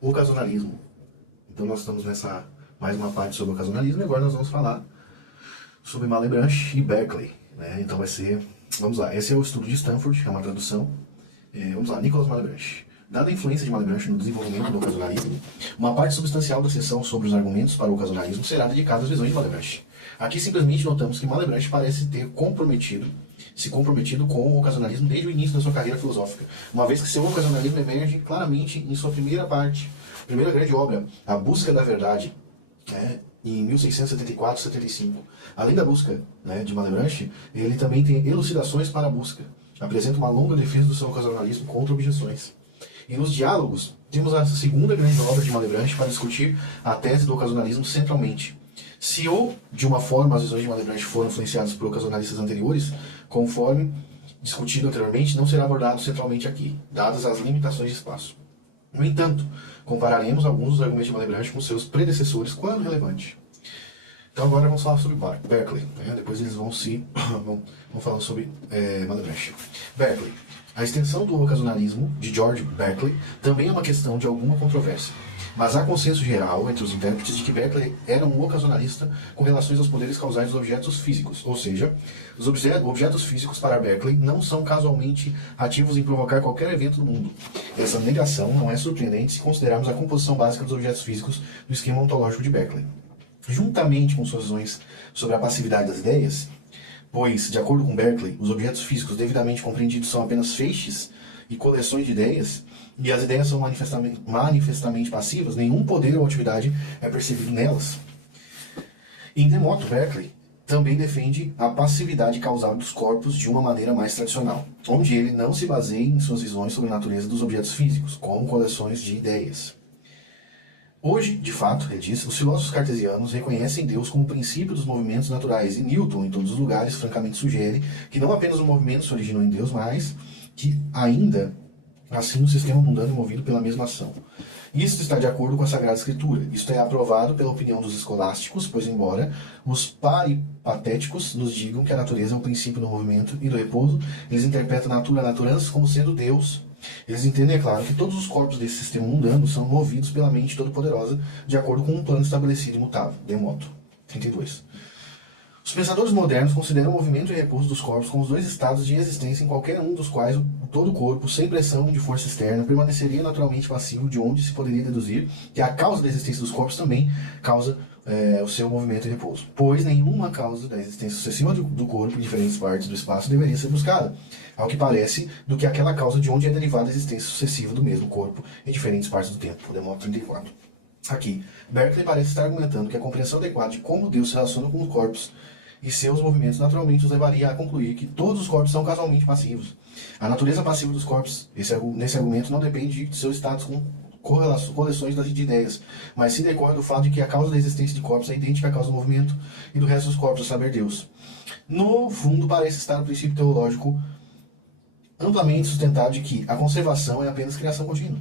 ocasionalismo. Então nós estamos nessa mais uma parte sobre ocasionalismo e agora nós vamos falar sobre Malebranche e Berkeley, né? Então vai ser, vamos lá, esse é o estudo de Stanford, é uma tradução. Vamos lá, Nicholas Malebranche. Dada a influência de Malebranche no desenvolvimento do ocasionalismo, uma parte substancial da seção sobre os argumentos para o ocasionalismo será dedicada às visões de Malebranche. Aqui simplesmente notamos que Malebranche parece ter se comprometido com o ocasionalismo desde o início da sua carreira filosófica, uma vez que seu ocasionalismo emerge claramente em sua primeira grande obra, A Busca da Verdade, em 1674-75. Além da busca, de Malebranche, ele também tem elucidações para a busca. Apresenta uma longa defesa do seu ocasionalismo contra objeções. E nos diálogos, temos a segunda grande obra de Malebranche para discutir a tese do ocasionalismo centralmente. Se ou, de uma forma, as visões de Malebranche foram influenciadas por ocasionalistas anteriores, conforme discutido anteriormente, não será abordado centralmente aqui, dadas as limitações de espaço. No entanto, compararemos alguns dos argumentos de Malebranche com seus predecessores quando relevante. Então agora vamos falar sobre Berkeley, depois eles vão falar sobre Malebranche. Berkeley. A extensão do ocasionalismo de George Berkeley também é uma questão de alguma controvérsia, mas há consenso geral entre os intérpretes de que Berkeley era um ocasionalista com relações aos poderes causais dos objetos físicos, ou seja, os objetos físicos para Berkeley não são casualmente ativos em provocar qualquer evento no mundo. Essa negação não é surpreendente se considerarmos a composição básica dos objetos físicos do esquema ontológico de Berkeley. Juntamente com suas visões sobre a passividade das ideias, pois, de acordo com Berkeley, os objetos físicos devidamente compreendidos são apenas feixes e coleções de ideias, e as ideias são manifestamente passivas, nenhum poder ou atividade é percebido nelas. Em Demoto, Berkeley também defende a passividade causal dos corpos de uma maneira mais tradicional, onde ele não se baseia em suas visões sobre a natureza dos objetos físicos, como coleções de ideias. Hoje, de fato, ele diz, os filósofos cartesianos reconhecem Deus como o princípio dos movimentos naturais, e Newton, em todos os lugares, francamente sugere que não apenas o movimento se originou em Deus, mas que ainda assim o sistema mundano é movido pela mesma ação. Isso está de acordo com a Sagrada Escritura. Isto é aprovado pela opinião dos escolásticos, pois embora os paripatéticos nos digam que a natureza é o princípio do movimento e do repouso, eles interpretam a naturans como sendo Deus. Eles entendem, é claro, que todos os corpos desse sistema mundano são movidos pela mente todo-poderosa de acordo com um plano estabelecido e imutável. Demoto, 32. Os pensadores modernos consideram o movimento e repouso dos corpos como os dois estados de existência em qualquer um dos quais todo o corpo, sem pressão de força externa, permaneceria naturalmente passivo, de onde se poderia deduzir que a causa da existência dos corpos também causa o seu movimento e repouso. Pois nenhuma causa da existência sucessiva do corpo em diferentes partes do espaço deveria ser buscada, ao que parece, do que aquela causa de onde é derivada a existência sucessiva do mesmo corpo em diferentes partes do tempo. Demoto 34. Aqui, Berkeley parece estar argumentando que a compreensão adequada de como Deus se relaciona com os corpos e seus movimentos naturalmente os levaria a concluir que todos os corpos são casualmente passivos. A natureza passiva dos corpos, nesse argumento, não depende de seu status com coleções de ideias, mas sim decorre do fato de que a causa da existência de corpos é idêntica à causa do movimento e do resto dos corpos, a saber, Deus. No fundo, parece estar o princípio teológico amplamente sustentado de que a conservação é apenas criação contínua,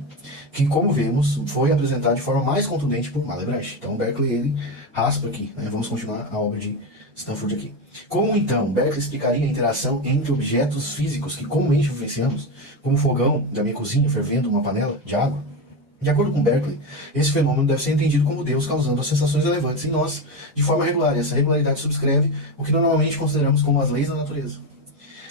que, como vemos, foi apresentado de forma mais contundente por Malebranche. Então, Berkeley, ele raspa aqui. Vamos continuar a obra de Stanford aqui. Como, então, Berkeley explicaria a interação entre objetos físicos que comumente vivenciamos, como o fogão da minha cozinha fervendo uma panela de água? De acordo com Berkeley, esse fenômeno deve ser entendido como Deus causando as sensações relevantes em nós de forma regular, e essa regularidade subscreve o que normalmente consideramos como as leis da natureza.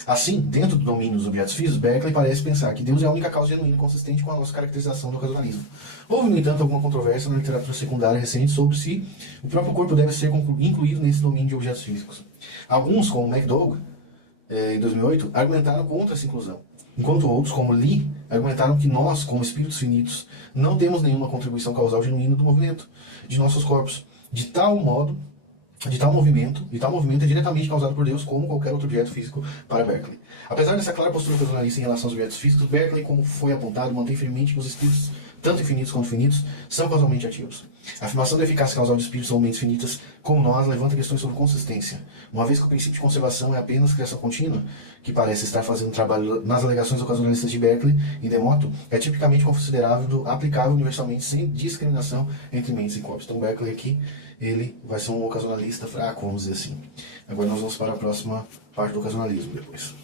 Assim, dentro do domínio dos objetos físicos, Berkeley parece pensar que Deus é a única causa genuína e consistente com a nossa caracterização do ocasionalismo. Houve, no entanto, alguma controvérsia na literatura secundária recente sobre se o próprio corpo deve ser incluído nesse domínio de objetos físicos. Alguns, como McDougall, em 2008, argumentaram contra essa inclusão, enquanto outros, como Lee, argumentaram que nós, como espíritos finitos, não temos nenhuma contribuição causal genuína do movimento de nossos corpos, de tal movimento é diretamente causado por Deus como qualquer outro objeto físico para Berkeley. Apesar dessa clara postura ocasionalista em relação aos objetos físicos, Berkeley, como foi apontado, mantém firmemente que os espíritos, tanto infinitos quanto finitos, são causalmente ativos. A afirmação da eficácia causal de espíritos ou mentes finitas, como nós, levanta questões sobre consistência. Uma vez que o princípio de conservação é apenas criação contínua, que parece estar fazendo trabalho nas alegações ocasionalistas de Berkeley e Demoto, é tipicamente considerável aplicável universalmente sem discriminação entre mentes e corpos. Então Berkeley aqui, ele vai ser um ocasionalista fraco, vamos dizer assim. Agora nós vamos para a próxima parte do ocasionalismo depois.